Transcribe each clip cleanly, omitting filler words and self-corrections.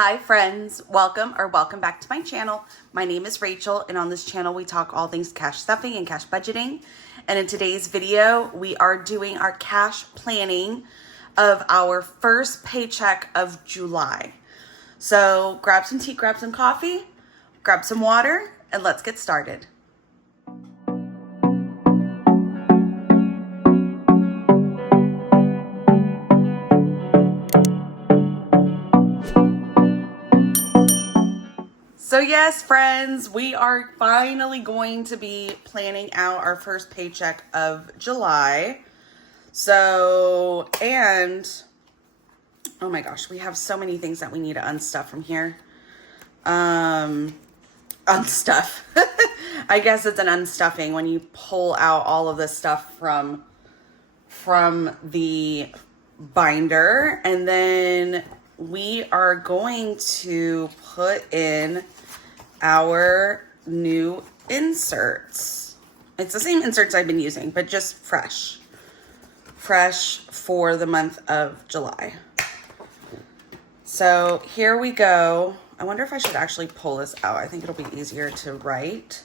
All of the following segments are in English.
Hi friends, welcome back to my channel. My name is Rachel, and on this channel we talk all things cash stuffing and cash budgeting. And in today's video, we are doing our cash planning of our first paycheck of July. So grab some tea, grab some coffee, grab some water, and let's get started. So yes, friends, we are finally going to be planning out our first paycheck of July. So, and, oh my gosh, we have so many things that we need to unstuff from here. Unstuff. I guess it's an unstuffing when you pull out all of this stuff from the binder. And then we are going to put in our new inserts. It's the same inserts I've been using, but just fresh for the month of July. So here we go. I wonder if I should actually pull this out. I think it'll be easier to write.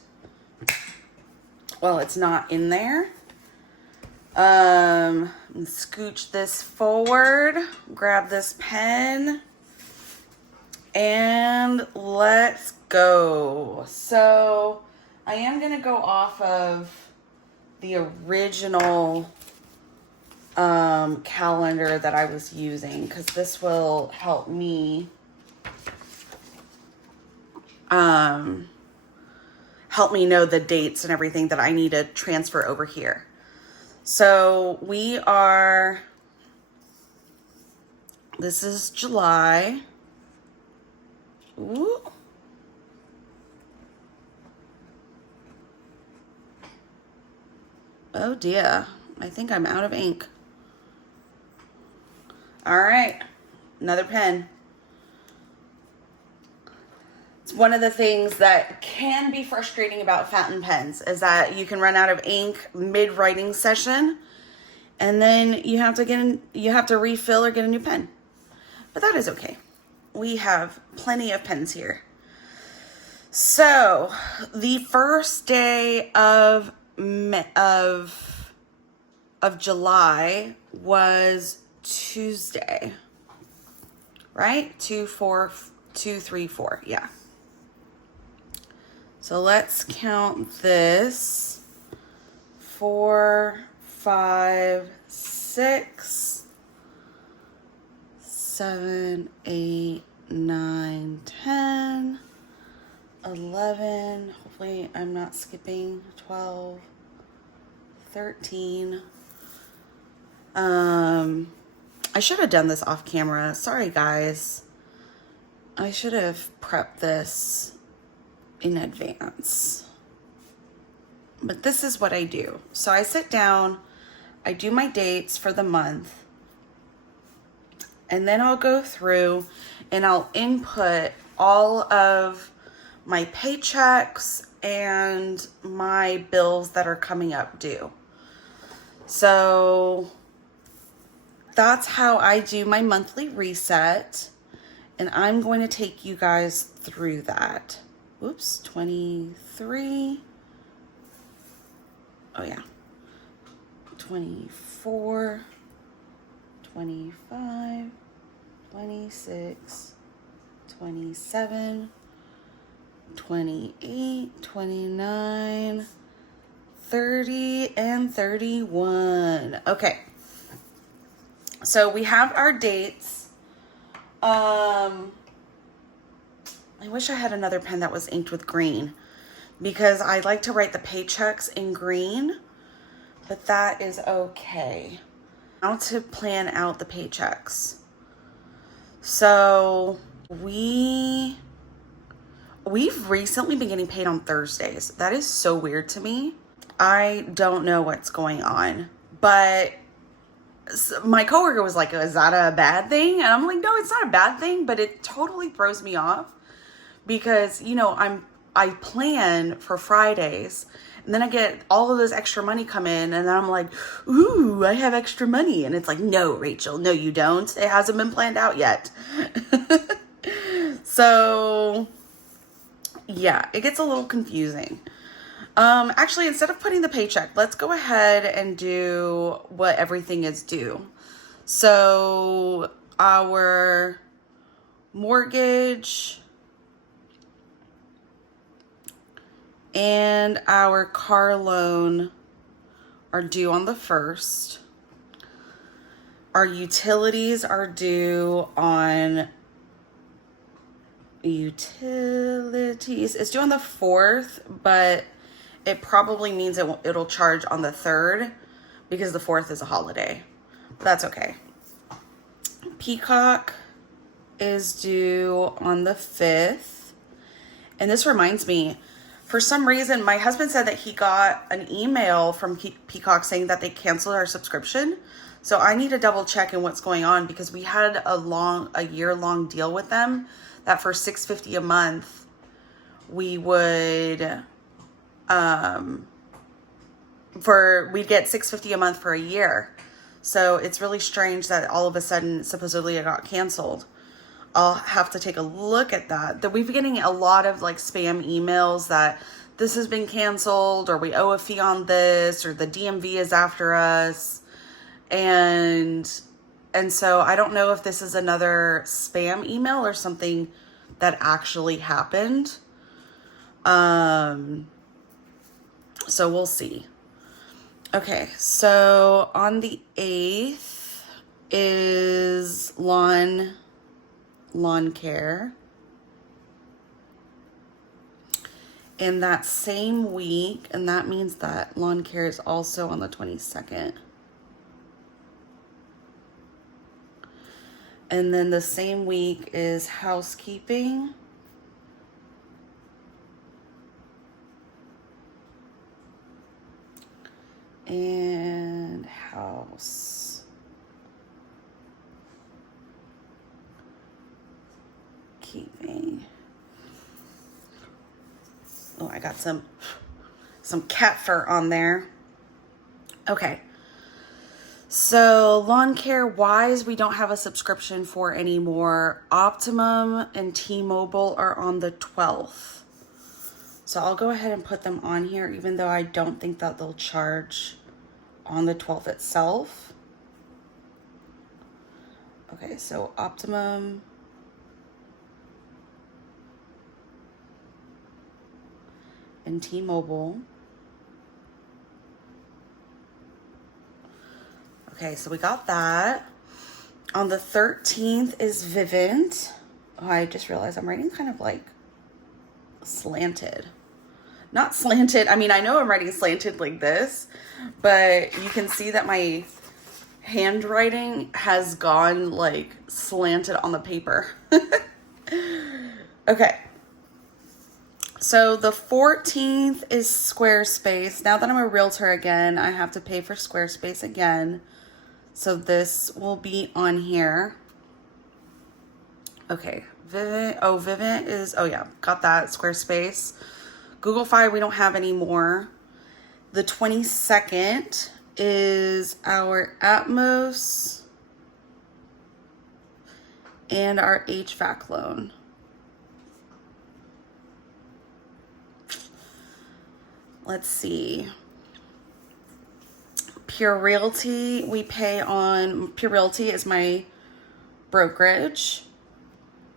Well, it's not in there. Scooch this forward, grab this pen, and let's go. So I am going to go off of the original calendar that I was using, because this will help me know the dates and everything that I need to transfer over here. So this is July. Ooh. Oh dear, I think I'm out of ink. All right, another pen. It's one of the things that can be frustrating about fountain pens is that you can run out of ink mid-writing session, and then you have to refill or get a new pen. But that is okay. We have plenty of pens here. So the first day of July was Tuesday, right? 2, 3, 4. Yeah. So let's count this. 4, 5, 6, 7, 8, 9, 10, 11. Hopefully I'm not skipping. 12, 13. I should have done this off camera. Sorry, guys. I should have prepped this in advance. But this is what I do. So I sit down, I do my dates for the month, and then I'll go through and I'll input all of my paychecks and my bills that are coming up due. So that's how I do my monthly reset, and I'm going to take you guys through that. Oops, 23. Oh yeah. 24, 25, 26, 27, 28, 29, 30, and 31. Okay. So we have our dates. I wish I had another pen that was inked with green, because I like to write the paychecks in green, but that is okay. Now to plan out the paychecks. So we've recently been getting paid on Thursdays. That is so weird to me. I don't know what's going on, but my coworker was like, is that a bad thing? And I'm like, no, it's not a bad thing, but it totally throws me off, because, you know, I plan for Fridays, and then I get all of this extra money come in, and then I'm like, ooh, I have extra money. And it's like, no, Rachel, no, you don't. It hasn't been planned out yet. So yeah, it gets a little confusing. Actually, instead of putting the paycheck, let's go ahead and do what everything is due. So our mortgage and our car loan are due on the 1st. Our utilities are due on utilities. It's due on the 4th, but it probably means it'll charge on the 3rd because the 4th is a holiday. But that's okay. Peacock is due on the 5th. And this reminds me, for some reason, my husband said that he got an email from Peacock saying that they canceled our subscription. So I need to double check in what's going on, because we had a year-long deal with them that for $6.50 a month, we would, we'd get $6.50 a month for a year. So it's really strange that all of a sudden, supposedly it got canceled. I'll have to take a look at that. That we've been getting a lot of like spam emails that this has been canceled, or we owe a fee on this, or the DMV is after us. And so I don't know if this is another spam email or something that actually happened. So we'll see. Okay, so on the 8th is lawn care. In that same week, and that means that lawn care is also on the 22nd. And then the same week is housekeeping. And housekeeping. Oh, I got some cat fur on there. Okay. So lawn care wise, we don't have a subscription for anymore. Optimum and T-Mobile are on the 12th. So I'll go ahead and put them on here, even though I don't think that they'll charge on the 12th itself. Okay, so Optimum and T-Mobile. Okay, so we got that. On the 13th is Vivint. Oh, I just realized I'm writing kind of like slanted. Not slanted. I mean, I know I'm writing slanted like this, but you can see that my handwriting has gone like slanted on the paper. Okay. So the 14th is Squarespace. Now that I'm a realtor again, I have to pay for Squarespace again. So this will be on here. Okay. Vivint is, oh yeah, got that. Squarespace. Google Fi, we don't have anymore. The 22nd is our Atmos and our HVAC loan. Let's see. Pure Realty, we pay on, Pure Realty is my brokerage.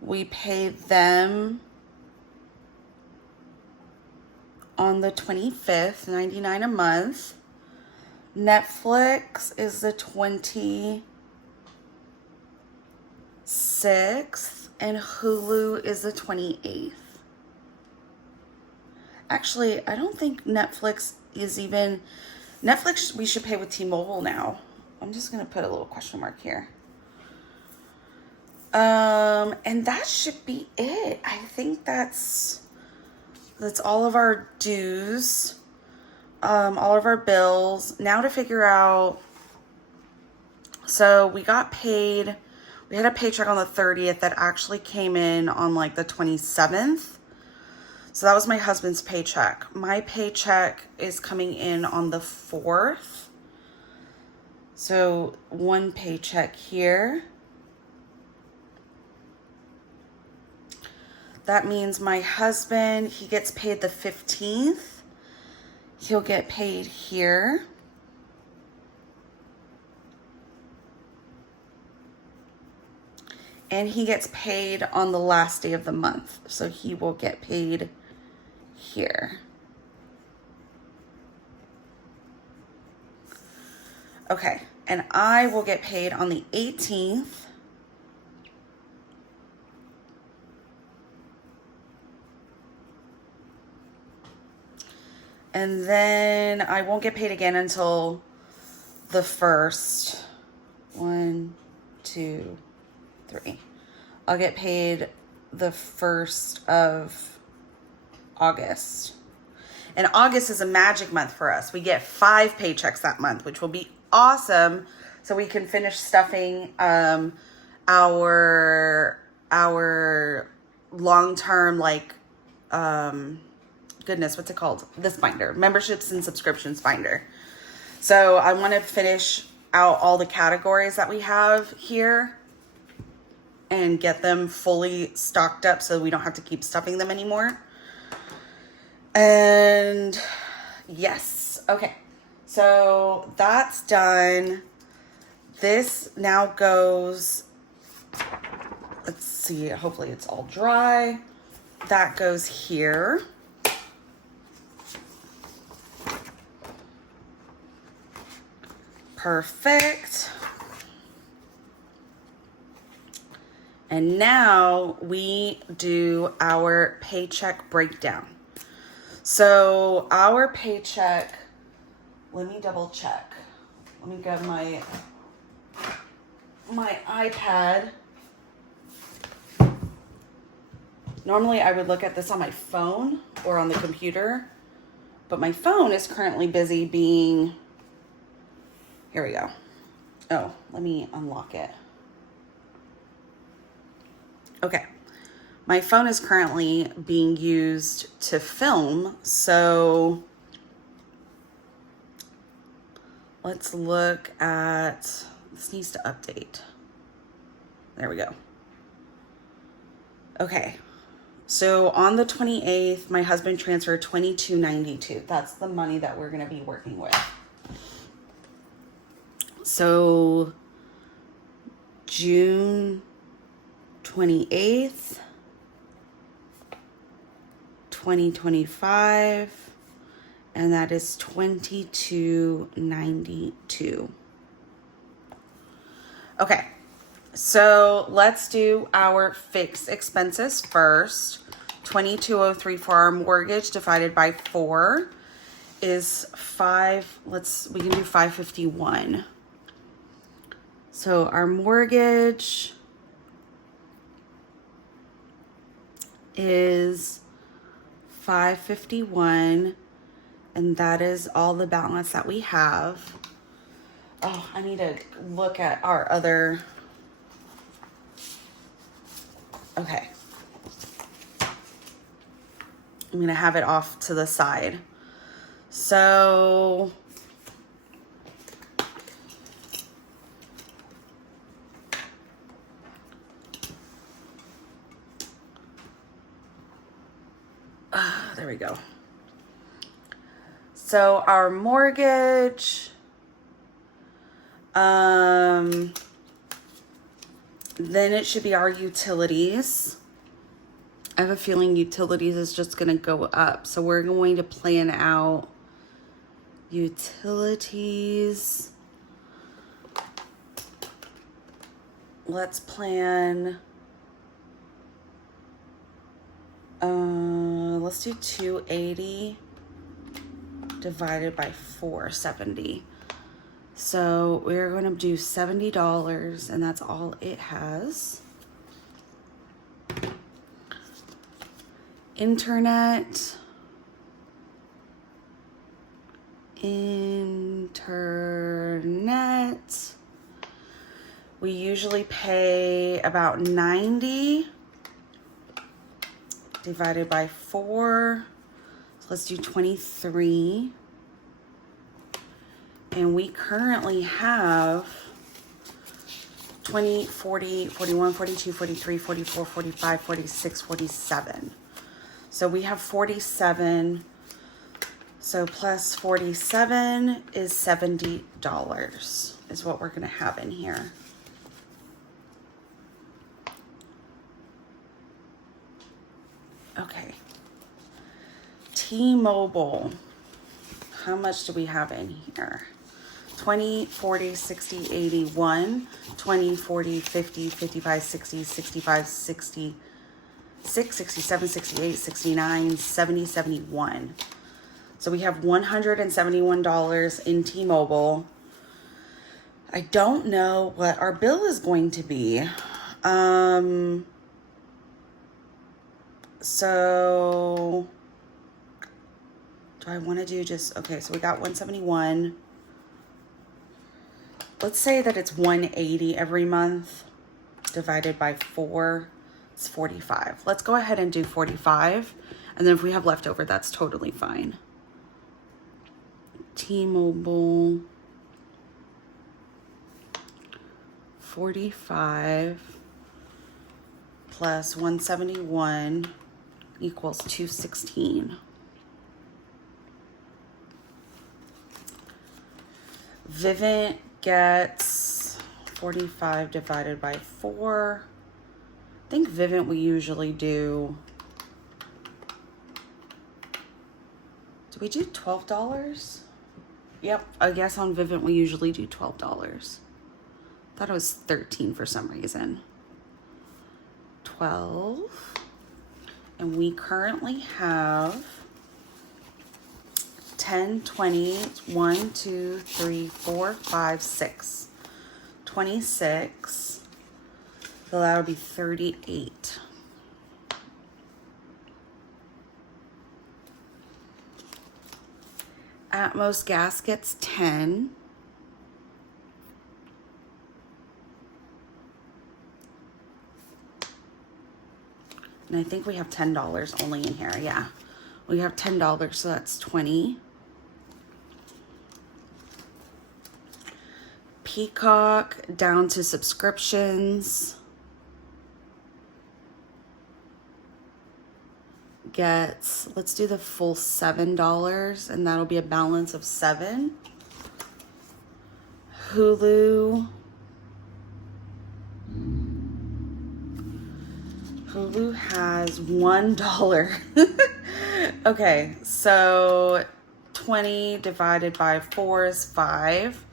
We pay them on the 25th, $99 a month. Netflix is the 26th, and Hulu is the 28th. Actually, I don't think Netflix is even... Netflix, we should pay with T-Mobile now. I'm just going to put a little question mark here. And that should be it. I think that's all of our dues, all of our bills. Now to figure out, so we got paid, we had a paycheck on the 30th that actually came in on like the 27th. So that was my husband's paycheck. My paycheck is coming in on the 4th. So one paycheck here. that means my husband, he gets paid the 15th. He'll get paid here. And he gets paid on the last day of the month. So he will get paid here. Okay, and I will get paid on the 18th. And then I won't get paid again until the 1st. 1, 2, 3. I'll get paid the 1st of August. And August is a magic month for us. We get 5 paychecks that month, which will be awesome. So we can finish stuffing our long-term, like, goodness, what's it called? This binder, memberships and subscriptions binder. So I want to finish out all the categories that we have here and get them fully stocked up so we don't have to keep stuffing them anymore. And yes, okay, so that's done. This now goes, let's see, hopefully it's all dry. That goes here. Perfect. And now we do our paycheck breakdown. So our paycheck, let me double check. Let me get my iPad. Normally I would look at this on my phone or on the computer, but my phone is currently busy being, here we go. Oh, let me unlock it. Okay. My phone is currently being used to film, so let's look at, this needs to update. There we go. Okay. So on the 28th, my husband transferred $22.92. That's the money that we're going to be working with. So June 28th, 2025, and that is $22.92. Okay, so let's do our fixed expenses first. $22.03 for our mortgage divided by 4 is we can do $551. So our mortgage is $551, and that is all the balance that we have. Oh, I need to look at our other. Okay. I'm going to have it off to the side. So there we go. So our mortgage, then it should be our utilities. I have a feeling utilities is just going to go up. So we're going to plan out utilities. Let's plan, let's do 280 divided by 470. So we're going to do $70, and that's all it has. Internet. We usually pay about 90 divided by 4. So let's do 23. And we currently have 20, 40, 41, 42, 43, 44, 45, 46, 47. So we have 47. So plus 47 is $70 is what we're going to have in here. Okay. T-Mobile. How much do we have in here? 20, 40, 60, 81, 20, 40, 50, 55, 60, 65, 66, 67, 68, 69, 70, 71. So we have $171 in T-Mobile. I don't know what our bill is going to be. So do I want to do just, okay, so we got 171. Let's say that it's 180 every month divided by 4. It's 45. Let's go ahead and do 45. And then if we have leftover, that's totally fine. T-Mobile 45 plus 171 equals 216. Vivint gets 45 divided by 4. I think Vivint we usually do we do $12? Yep, I guess on Vivint we usually do $12. Thought it was 13 for some reason. 12. And we currently have 10, 20, 1, 2, 3, 4, 5, 6. 26. So that would be 38. Atmos Gas gets 10. And I think we have $10 only in here. Yeah, we have $10, so that's 20. Peacock down to subscriptions gets, let's do the full $7, and that'll be a balance of 7. Hulu has $1. Okay, so 20 divided by 4 is 5.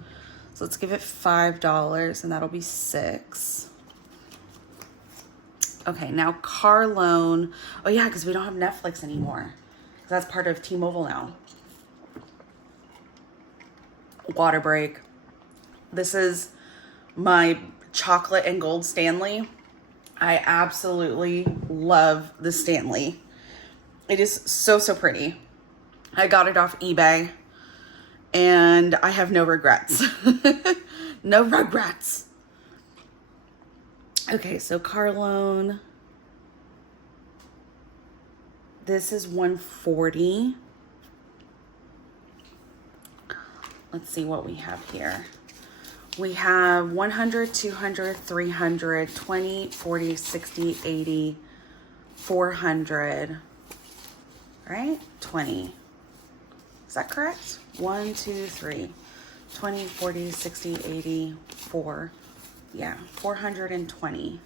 So let's give it $5, and that'll be 6. Okay, now car loan. Oh yeah, because we don't have Netflix anymore. That's part of T-Mobile now. Water break. This is my chocolate and gold Stanley. I absolutely love the Stanley. It is so, so pretty. I got it off eBay and I have no regrets. No regrets. Okay, so car loan. This is $140. Let's see what we have here. We have 100, 200, 300, 20, 40, 60, 80, 400, right? 20. Is that correct? 1, 2, 3, 20, 40, 60, 80, 4. Yeah, 420.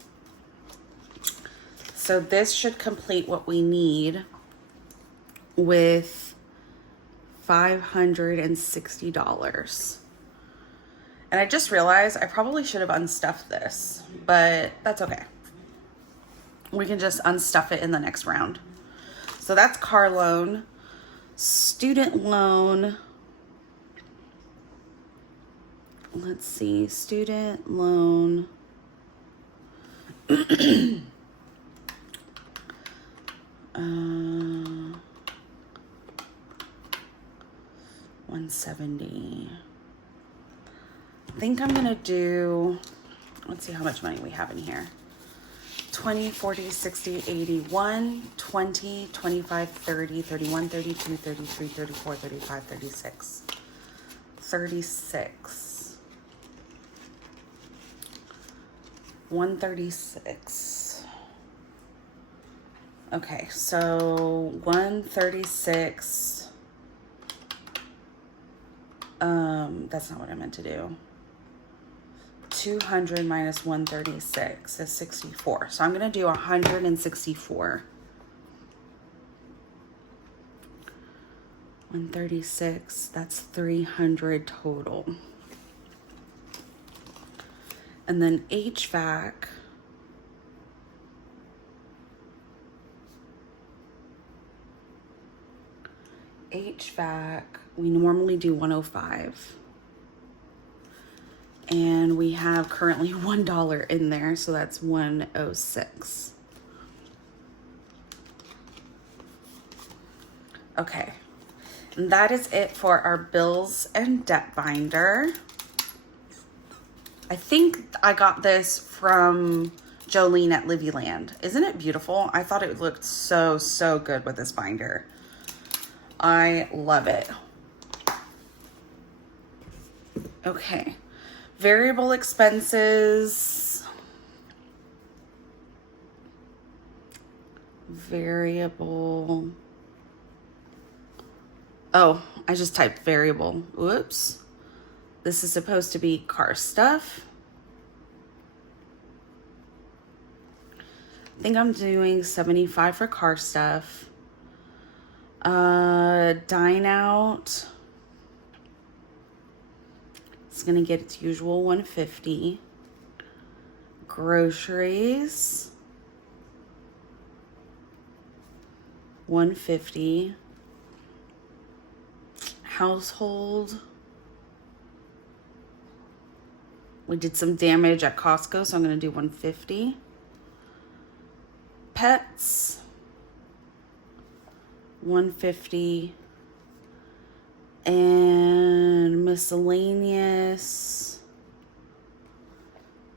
So this should complete what we need with $560. And I just realized I probably should have unstuffed this, but that's okay. We can just unstuff it in the next round. So that's car loan. Student loan. Let's see, student loan. 170. I think I'm gonna do, let's see how much money we have in here. 20, 40, 60, 81, 20, 25, 30, 31, 32, 33, 34, 35, 36. 36. 136. Okay, so 136. That's not what I meant to do. 200 minus 136 is 64. So I'm going to do 164. 136, that's 300 total. And then HVAC. HVAC, we normally do 105. And we have currently $1 in there, so that's 106. Okay, and that is it for our bills and debt binder. I think I got this from Jolene at Livyland. Isn't it beautiful? I thought it looked so, so good with this binder. I love it. Okay. Variable expenses. Variable. Oh, I just typed variable. Whoops. This is supposed to be car stuff. I think I'm doing 75 for car stuff. Dine out. It's gonna get its usual 150. Groceries. 150. Household. We did some damage at Costco, so I'm gonna do 150. Pets. 150. And miscellaneous.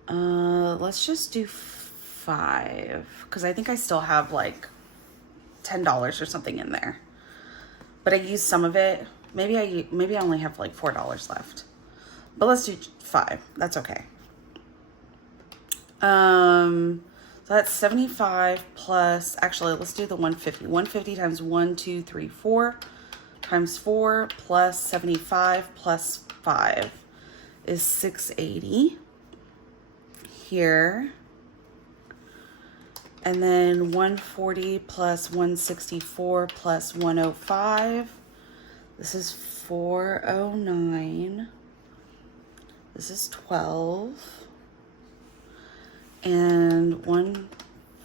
Let's just do 5, because I think I still have like $10 or something in there. But I used some of it. Maybe I only have like $4 left. But let's do 5. That's okay. So that's 75 plus, actually, let's do the 150. 150 times 1, 2, 3, 4 times 4 plus 75 plus 5 is 680 here. And then 140 plus 164 plus 105. This is 409. This is 12. And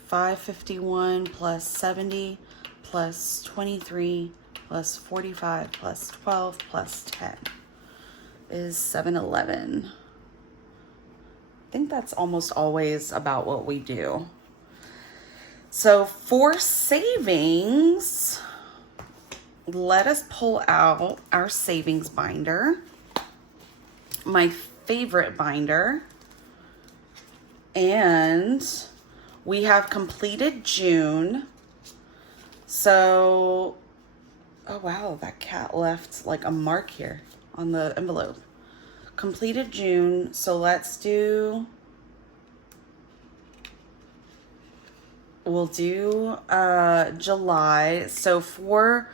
551 plus 70 plus 23 plus 45 plus 12 plus 10 is 711. I think that's almost always about what we do. So for savings, let us pull out our savings binder, my favorite binder. And we have completed June. So, oh wow, that cat left like a mark here on the envelope. Completed June, so we'll do July. So for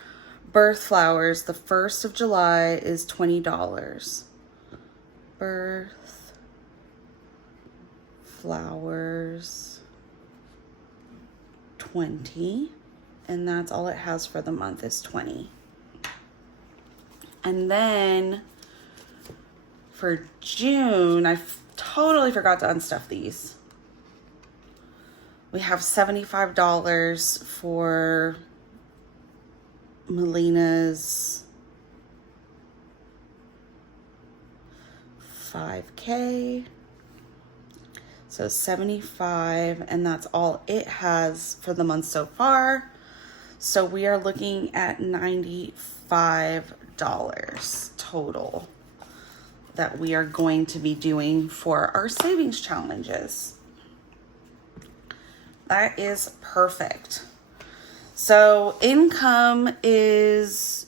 birth flowers, the 1st of July is $20. Birth flowers 20, and that's all it has for the month is 20. And then for June, I totally forgot to unstuff these. We have $75 for Melina's 5K. So 75, and that's all it has for the month so far. So we are looking at $95 total that we are going to be doing for our savings challenges. That is perfect. So income is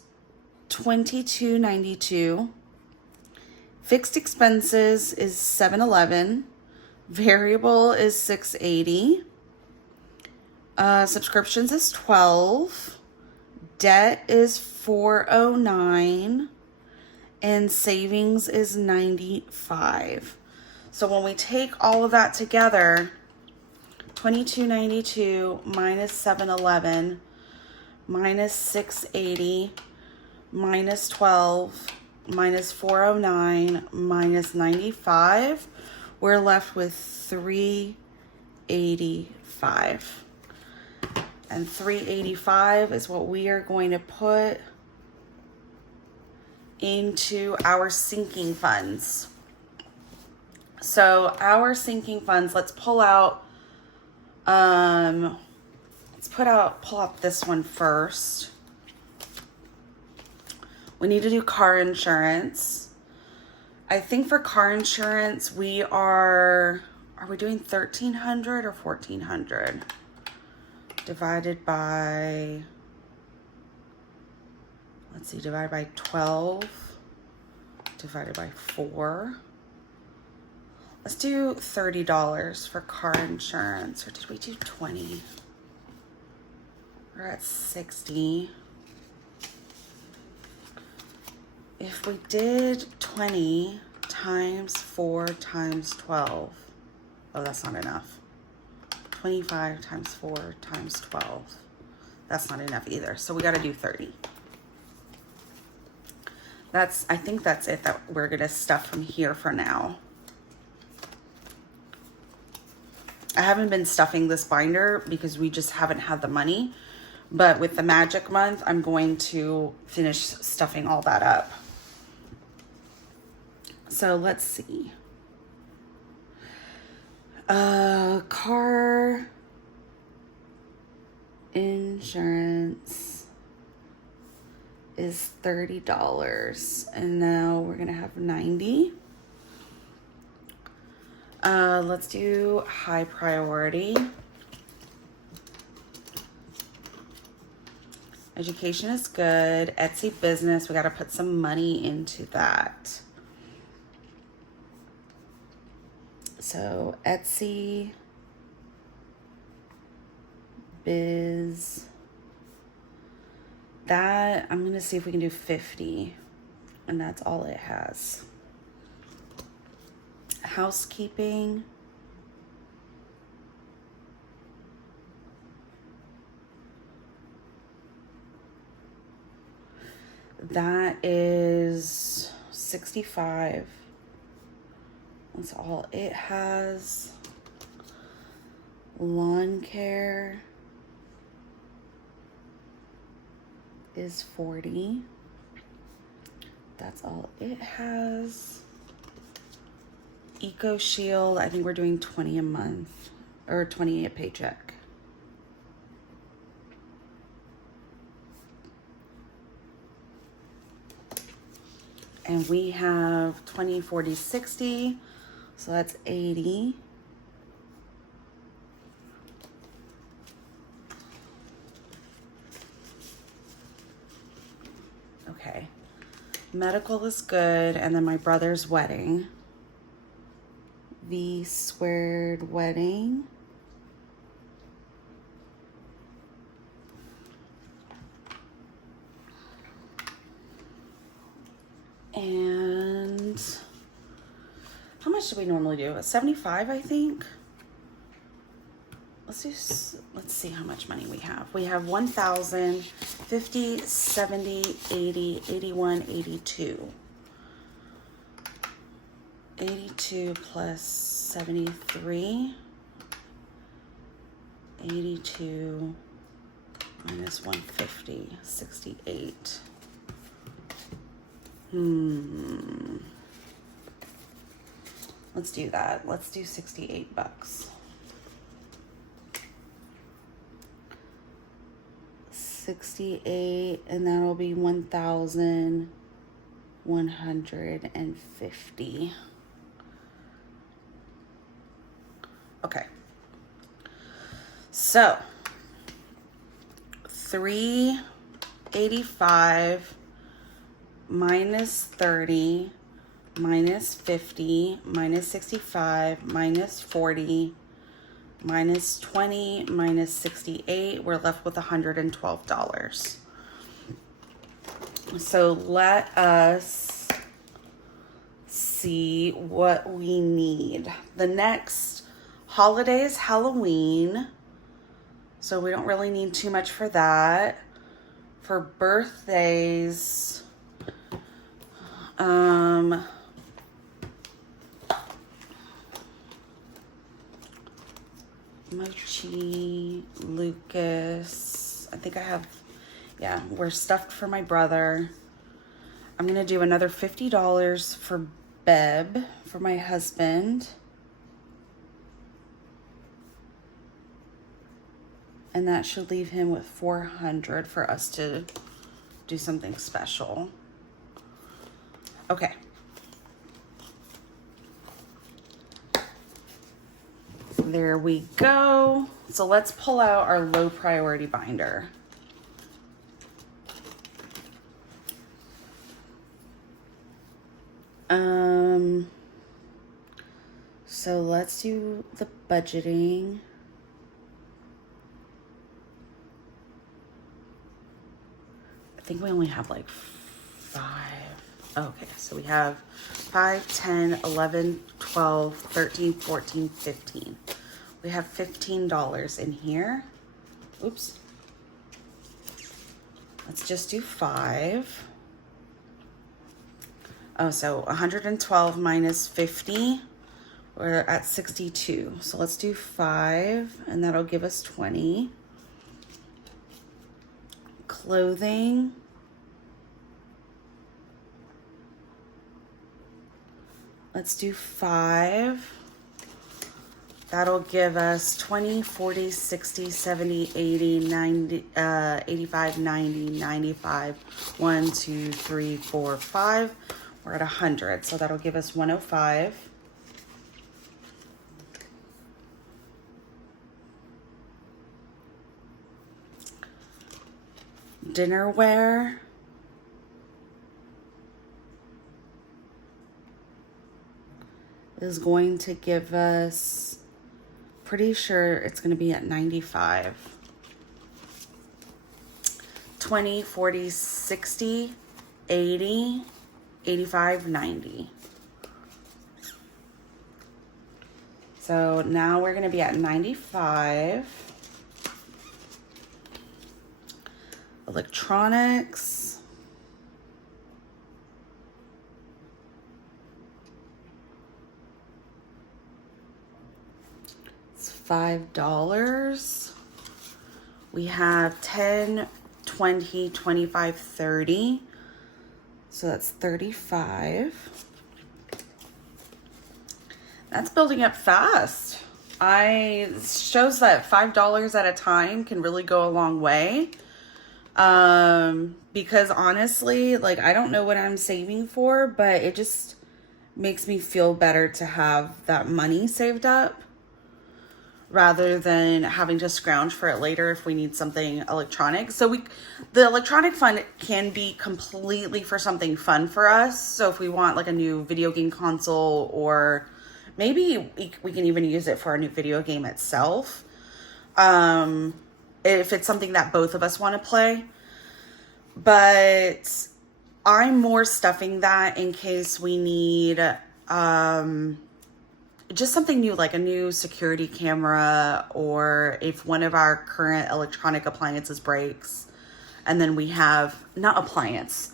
$22.92. Fixed expenses is $711. Variable is $680. Subscriptions is $12. Debt is $409. And savings is $95. So when we take all of that together, $22.92 minus $711 minus $680 minus $12 minus $409 minus $95, we're left with $385. And $385 is what we are going to put into our sinking funds. So our sinking funds, let's pull out, pull out this one first. We need to do car insurance. I think for car insurance, are we doing 1,300 or 1,400? Divided by, let's see, divided by 12, divided by 4. Let's do $30 for car insurance, or did we do 20? We're at 60. If we did 20 times 4 times 12, oh, that's not enough. 25 times 4 times 12. That's not enough either. So we got to do 30. I think that's it that we're going to stuff from here for now. I haven't been stuffing this binder because we just haven't had the money. But with the magic month, I'm going to finish stuffing all that up. So let's see. Car insurance is $30. And now we're going to have 90. Let's do high priority. Education is good. Etsy business, we got to put some money into that. So Etsy biz, that I'm going to see if we can do 50, and that's all it has. Housekeeping, that is 65. That's all it has. Lawn care is 40. That's all it has. Eco Shield, I think we're doing 20 a month, or 20 a paycheck. And we have 20, 40, 60. So that's 80. Okay. Medical is good. And then my brother's wedding. V squared wedding. And how much do we normally do? 75, I think. Let's see how much money we have. We have 1,000, 50, 70, 80, 81, 82. 82 plus 73. 82 minus 150, 68. Let's do that. Let's do $68. 68, and that'll be 1,150. Okay. So 385 minus 30 minus 50, minus 65, minus 40, minus 20, minus 68. We're left with $112. So let us see what we need. The next holiday is Halloween, so we don't really need too much for that. For birthdays, Mochi, Lucas, I think I have, yeah, we're stuffed for my brother. I'm gonna do another $50 for Beb, for my husband. And that should leave him with $400 for us to do something special. Okay. There we go. So let's pull out our low priority binder. So let's do the budgeting. I think we only have like 5. Okay, so we have 5, 10, 11, 12, 13, 14, 15. We have $15 in here. Oops. Let's just do 5. Oh, so 112 minus 50. We're at 62. So let's do 5, and that'll give us 20. Clothing. Let's do 5. That'll give us 20, 40, 60, 70, 80, 90, 85, 90, 95, 1, 2, 3, 4, 5. We're at 100, so that'll give us 105. Dinnerware. Is going to give us, pretty sure it's going to be at 95. 20, 40, 60, 80, 85, 90. So now we're going to be at 95. Electronics. It's $5. We have 10, 20, 25, 30. So that's 35. That's building up fast. It shows that $5 at a time can really go a long way. Because honestly, like, I don't know what I'm saving for, but it just makes me feel better to have that money saved up rather than having to scrounge for it later if we need something electronic. So the electronic fund can be completely for something fun for us. So if we want like a new video game console, or maybe we can even use it for a new video game itself. If it's something that both of us want to play. But I'm more stuffing that in case we need just something new, like a new security camera, or if one of our current electronic appliances breaks, and then we have, not appliance,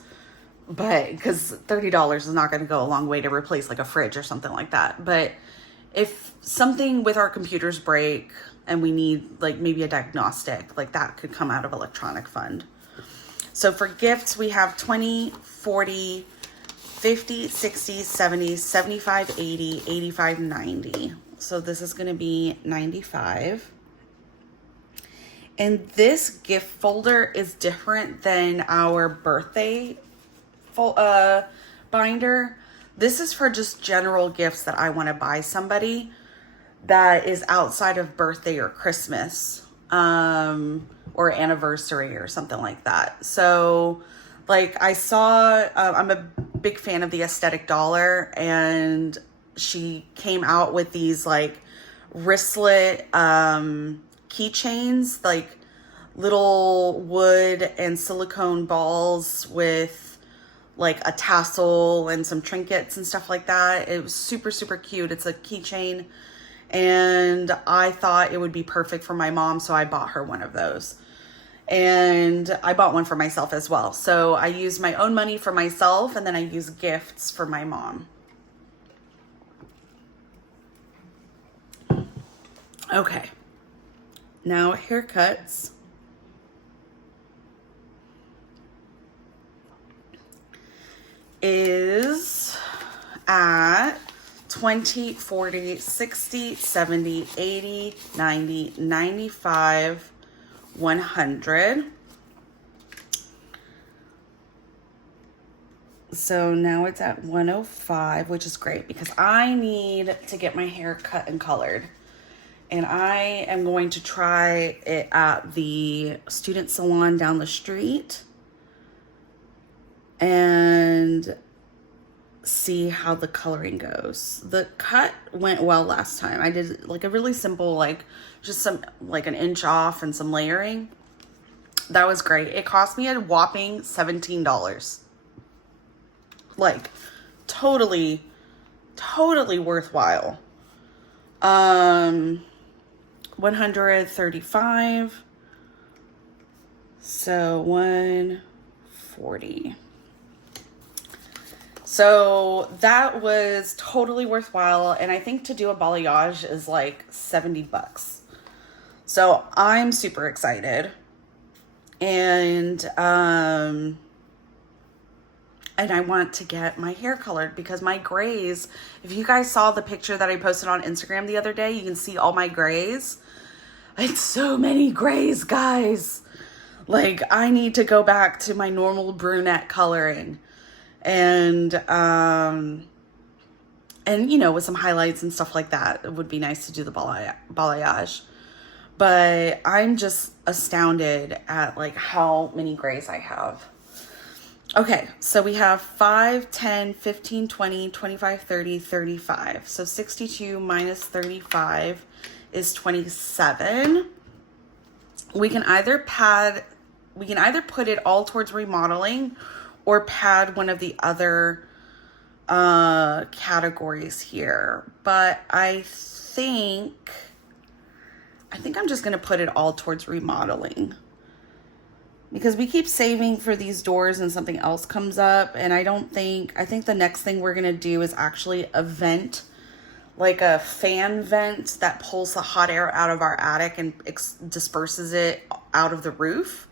but because $30 is not going to go a long way to replace like a fridge or something like that. But if something with our computers break and we need like maybe a diagnostic, like that could come out of electronic fund. So for gifts, we have 20, 40, 50, 60, 70, 75, 80, 85, 90. So this is going to be 95. And this gift folder is different than our birthday binder. This is for just general gifts that I want to buy somebody that is outside of birthday or Christmas, or anniversary or something like that. So like I saw, I'm a big fan of the Aesthetic Dollar, and she came out with these like wristlet keychains, like little wood and silicone balls with like a tassel and some trinkets and stuff like that. It was super, super cute. It's a keychain, and I thought it would be perfect for my mom, so I bought her one of those. And I bought one for myself as well. So I use my own money for myself, and then I use gifts for my mom. Okay. Now haircuts. Is at 20, 40, 60, 70, 80, 90, 95, 100. So now it's at 105, which is great because I need to get my hair cut and colored. And I am going to try it at the student salon down the street and see how the coloring goes. The cut went well last time. I did like a really simple, like just some, like an inch off and some layering. That was great. It cost me a whopping $17. Like totally worthwhile. 135. So 140. So that was totally worthwhile. And I think to do a balayage is like 70 bucks. So I'm super excited. And I want to get my hair colored because my grays, if you guys saw the picture that I posted on Instagram the other day, you can see all my grays. It's so many grays, guys. Like, I need to go back to my normal brunette coloring. And you know, with some highlights and stuff like that, it would be nice to do the balayage. But I'm just astounded at like how many grays I have. Okay, so we have 5, 10, 15, 20, 25, 30, 35. So 62 minus 35 is 27. We can either put it all towards remodeling or pad one of the other categories here. But I think I'm just going to put it all towards remodeling. Because we keep saving for these doors and something else comes up. And I think the next thing we're going to do is actually a vent, like a fan vent that pulls the hot air out of our attic and disperses it out of the roof.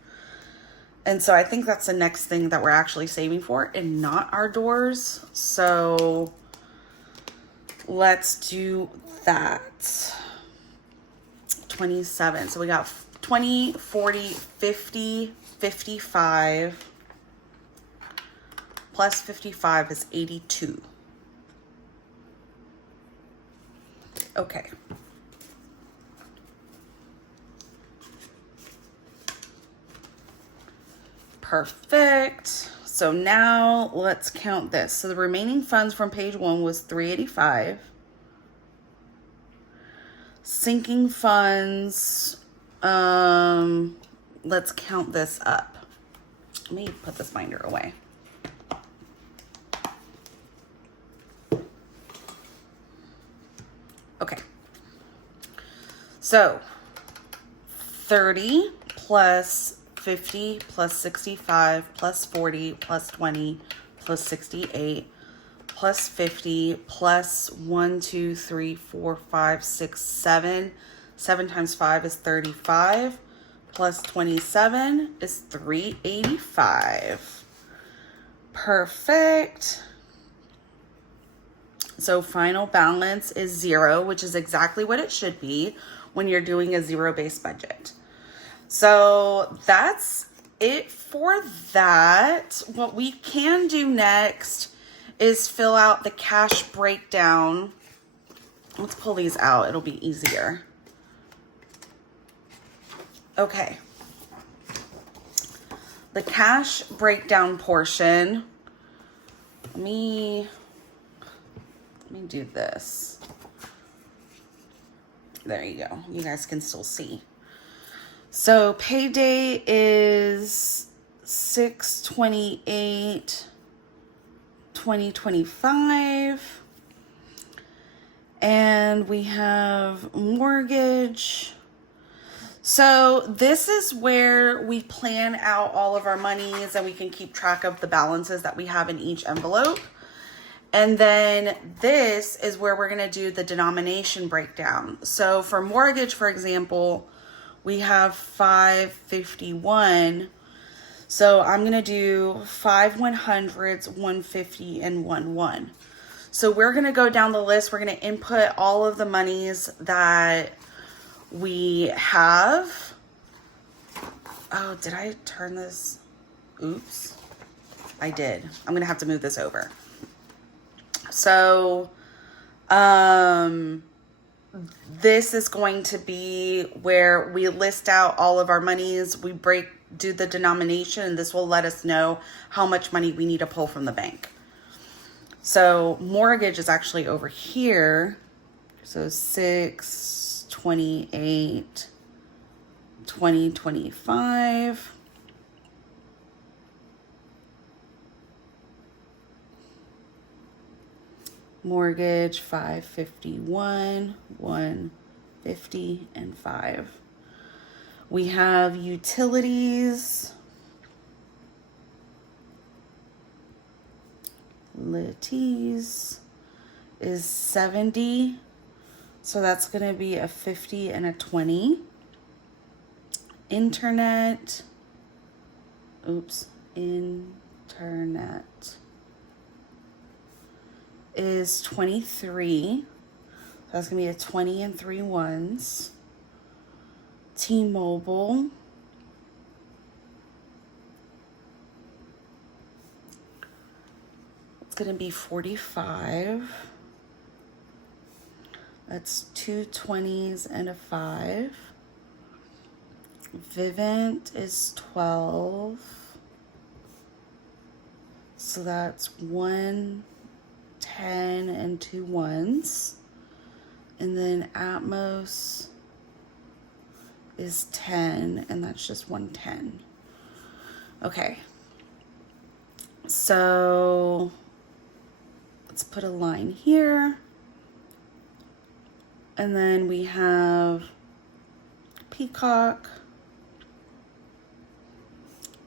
And so I think that's the next thing that we're actually saving for and not our doors. So let's do that. 27. So we got 20, 40, 50, 55. Plus 55 is 82. Okay. Perfect. So now let's count this. So the remaining funds from page 1 was 385. Sinking funds, let's count this up. Let me put this binder away. Okay. So 30 plus 50 plus 65 plus 40 plus 20 plus 68 plus 50 plus 1, 2, 3, 4, 5, 6, 7. 7 times 5 is 35. Plus 27 is 385. Perfect. So final balance is 0, which is exactly what it should be when you're doing a zero-based budget. So that's it for that. What we can do next is fill out the cash breakdown. Let's pull these out. It'll be easier. Okay. The cash breakdown portion. Let let me do this. There you go. You guys can still see. So payday is 6/28/2025. And we have mortgage. So this is where we plan out all of our monies and we can keep track of the balances that we have in each envelope. And then this is where we're going to do the denomination breakdown. So for mortgage, for example, we have 551. So I'm going to do 5 100s, 150, and 1 So we're going to go down the list. We're going to input all of the monies that we have. Oh, did I turn this? Oops. I did. I'm going to have to move this over. So, this is going to be where we list out all of our monies. We do the denomination, and this will let us know how much money we need to pull from the bank. So mortgage is actually over here. So 6/28/2025. Mortgage 551, 150, and 5. We have utilities. Utilities is 70. So that's going to be a 50 and a 20. Internet. Internet is 23. So that's going to be a 20 and 3 ones. T-Mobile. It's going to be 45. That's 2 20s and a 5. Vivint is 12. So that's 1 10 and 2 ones. And then Atmos is 10, and that's just 110. Okay. So let's put a line here. And then we have Peacock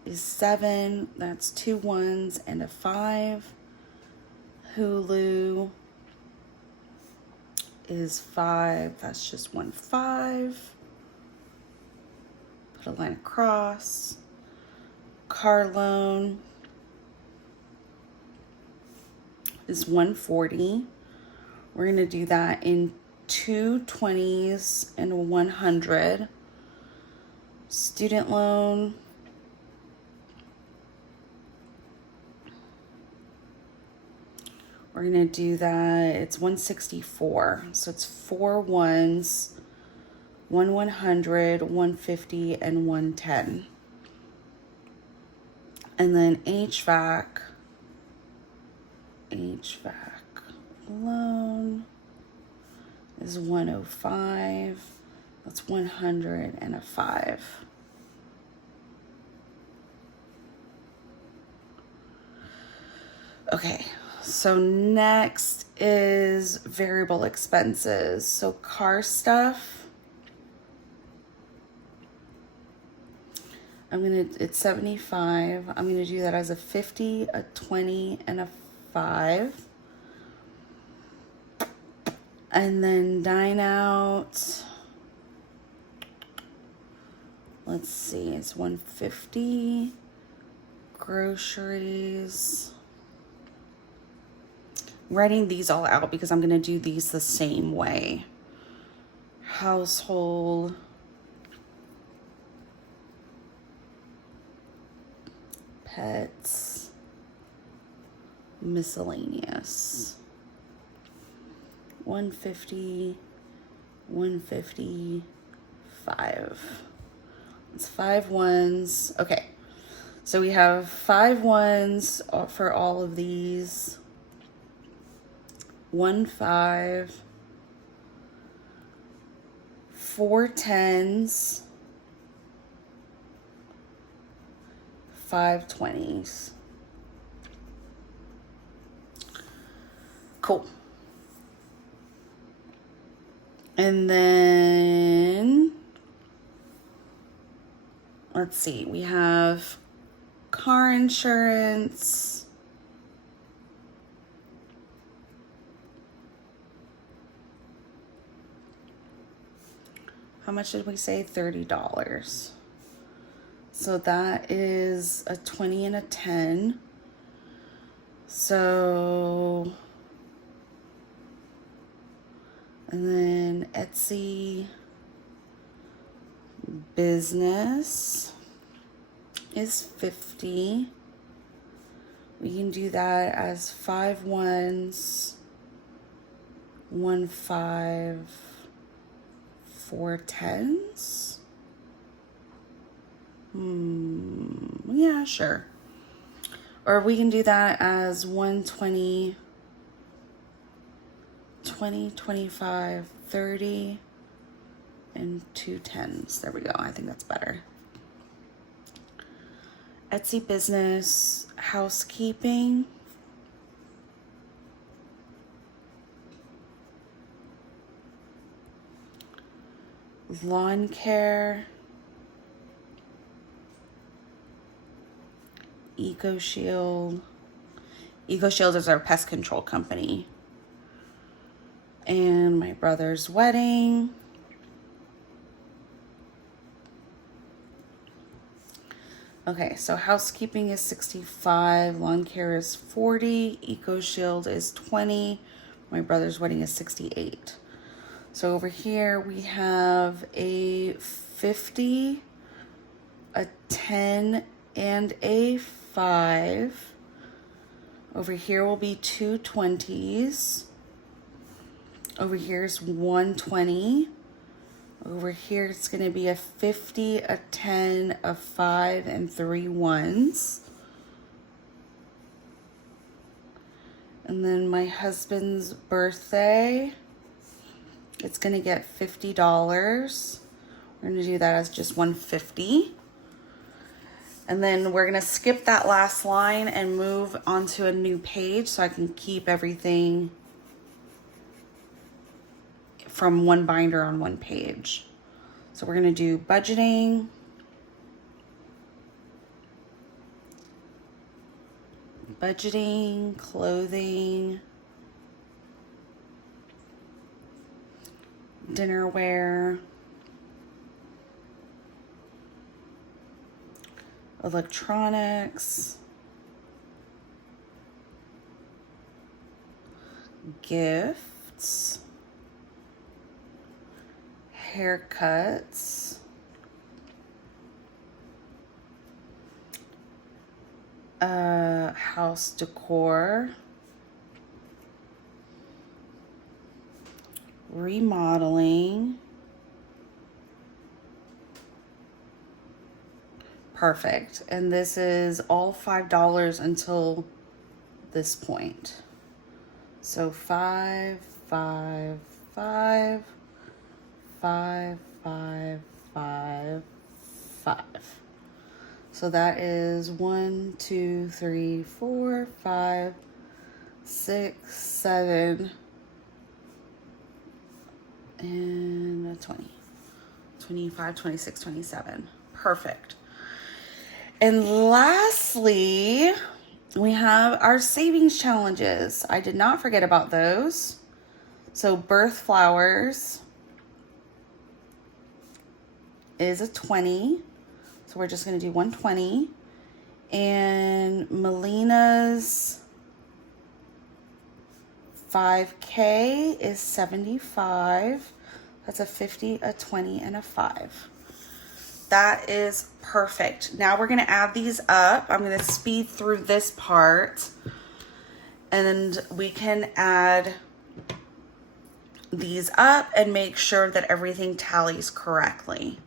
is 7. That's 2 ones and a 5. Hulu is 5. That's just 1 5. Put a line across. Car loan is 140. We're going to do that in 2 20s and a 100. Student loan we're going to do that. It's 164. So it's 4 ones, 1 100, 150, and 110. And then HVAC loan is 105. That's 100 and a 5. Okay, so next is variable expenses. So car stuff. It's 75. I'm gonna do that as a 50, a 20, and a 5. And then dine out. Let's see, it's 150. Groceries. I'm writing these all out because I'm gonna do these the same way. Household. Pets. Miscellaneous. 150, 155. It's 5 ones. Okay, so we have 5 ones for all of these. 1 5, 4 10s, 5 20s. Cool. And then, let's see, we have car insurance. How much did we say? $30. So that is a 20 and a 10. So, and then Etsy business is 50. We can do that as 5 1s, 1 5, 4 10s. Yeah, sure. Or we can do that as 120, 20, 25, 30, and 2 10s. There we go. I think that's better. Etsy business, housekeeping. Lawn care. Eco Shield. Eco Shield is our pest control company. And my brother's wedding. Okay, so housekeeping is 65, lawn care is 40, Eco Shield is 20, my brother's wedding is 68. So over here we have a 50, a 10, and a 5. Over here will be 2 20s. Over here's 120. Over here it's going to be a 50, a 10, a 5, and 3 1s. And then my husband's birthday, it's going to get $50. We're going to do that as just 150. And then we're going to skip that last line and move onto a new page so I can keep everything from one binder on one page. So we're going to do budgeting. Budgeting, clothing, dinnerware, electronics, gifts, haircuts, house decor, remodeling. Perfect. And this is all $5 until this point. So 5, 5, 5, 5, 5, 5, 5. So that is 1, 2, 3, 4, 5, 6, 7, and 20, 25, 26, 27. Perfect. And lastly, we have our savings challenges. I did not forget about those. So birth flowers is a 20. So we're just going to do 120. And Melina's 5K is 75. That's a 50, a 20, and a 5. That is perfect. Now we're going to add these up. I'm going to speed through this part and we can add these up and make sure that everything tallies correctly.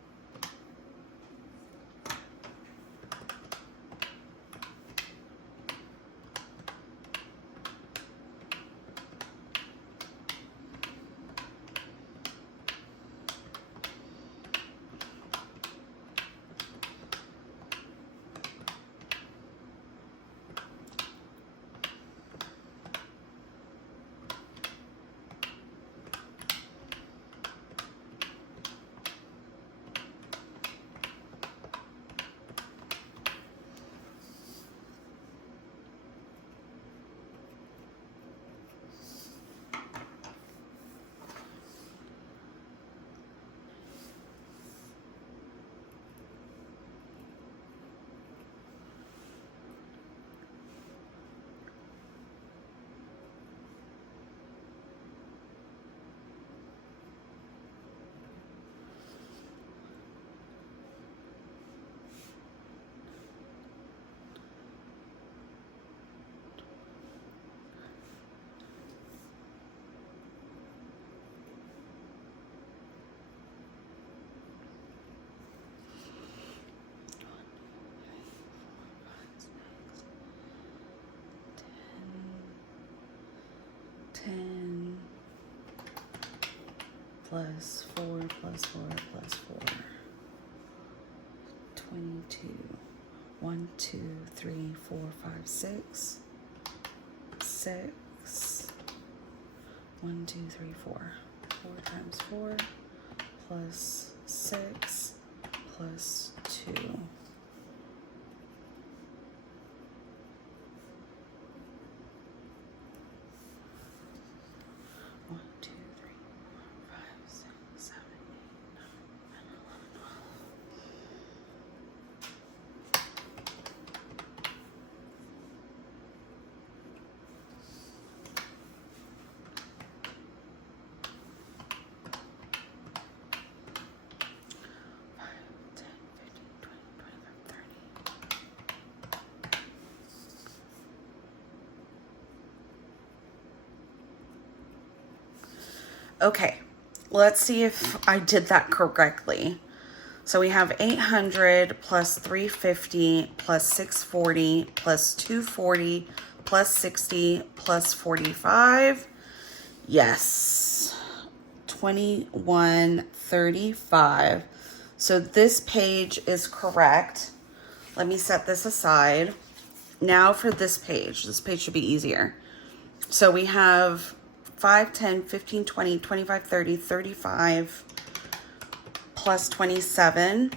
plus 4 plus 4 plus 4. 22. 1, 2, 3, 4, 5, 6. 6. 1, 2, 3, 4. 4 times 4 plus 6 plus 2. 1, 2, 3, 4, 5, 6, 7, 8, 9, 10, 11, 12. Okay, let's see if I did that correctly. So we have 800 plus 350 plus 640 plus 240 plus 60 plus 45. Yes, 2135. So this page is correct. Let me set this aside. Now for this page should be easier. So we have 5, 10, 15, 20, 25, 30, 35 plus 27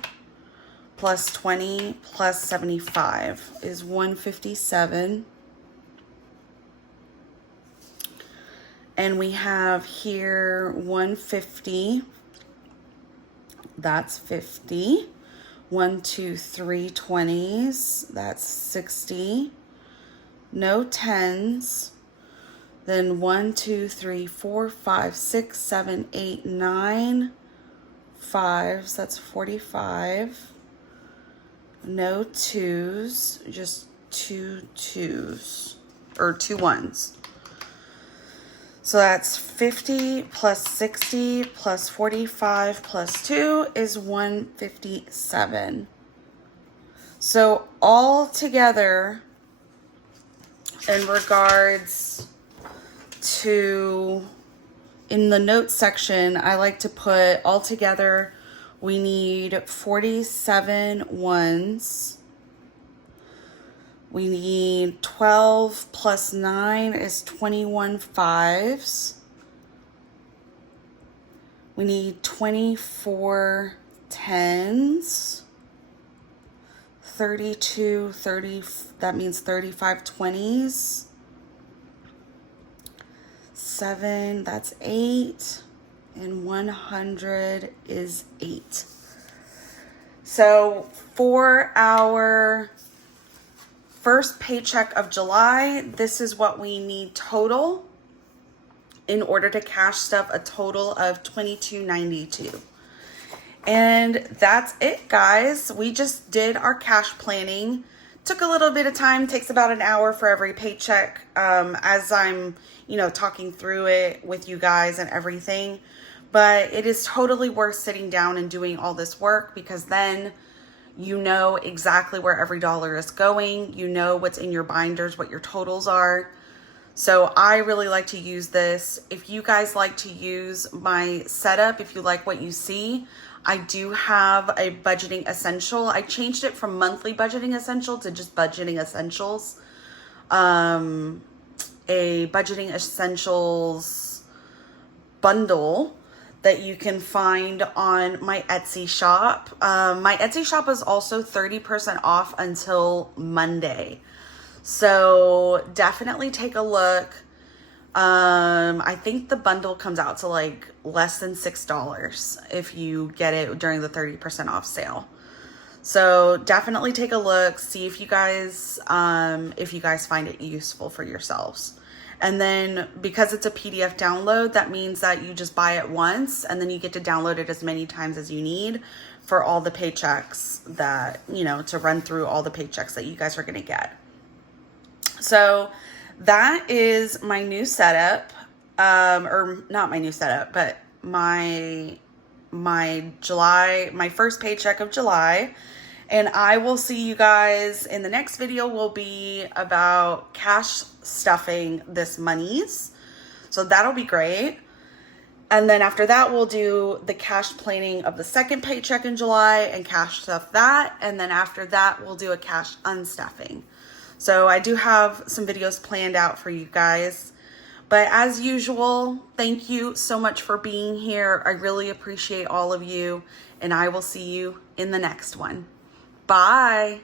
plus 20 plus 75 is 157. And we have here 150. That's 50. 1, 2, 3 20s. That's 60. No 10s. Then 1, 2, 3, 4, 5, 6, 7, 8, 9 5s. That's 45. No 2s. Just 2 2s. Or 2 1s. So that's 50 plus 60 plus 45 plus 2 is 157. So all together, in regards to, in the notes section, I like to put all together, we need 47 ones. We need 12 plus 9 is 21 5s. We need 24 10s. 32, 30, that means 35 20s. 7, that's 8. And 100 is 8. So for our first paycheck of July, this is what we need total in order to cash stuff, a total of $22.92. And that's it, guys. We just did our cash planning. Took a little bit of time, takes about an hour for every paycheck, as I'm, talking through it with you guys and everything. But it is totally worth sitting down and doing all this work, because then you know exactly where every dollar is going. You know what's in your binders, what your totals are. So I really like to use this. If you guys like to use my setup, if you like what you see, I do have a budgeting essential. I changed it from monthly budgeting essential to just budgeting essentials. A budgeting essentials bundle that you can find on my Etsy shop. My Etsy shop is also 30% off until Monday. So definitely take a look. I think the bundle comes out to like less than $6 if you get it during the 30% off sale. So definitely take a look, see if you guys find it useful for yourselves. And then because it's a PDF download, that means that you just buy it once and then you get to download it as many times as you need for all the paychecks that, to run through all the paychecks that you guys are going to get. So that is my new setup, or not my new setup, but my first paycheck of July. And I will see you guys in the next video. Will be about cash stuffing this monies. So that'll be great. And then after that, we'll do the cash planning of the second paycheck in July and cash stuff that. And then after that, we'll do a cash unstuffing. So I do have some videos planned out for you guys. But as usual, thank you so much for being here. I really appreciate all of you. And I will see you in the next one. Bye.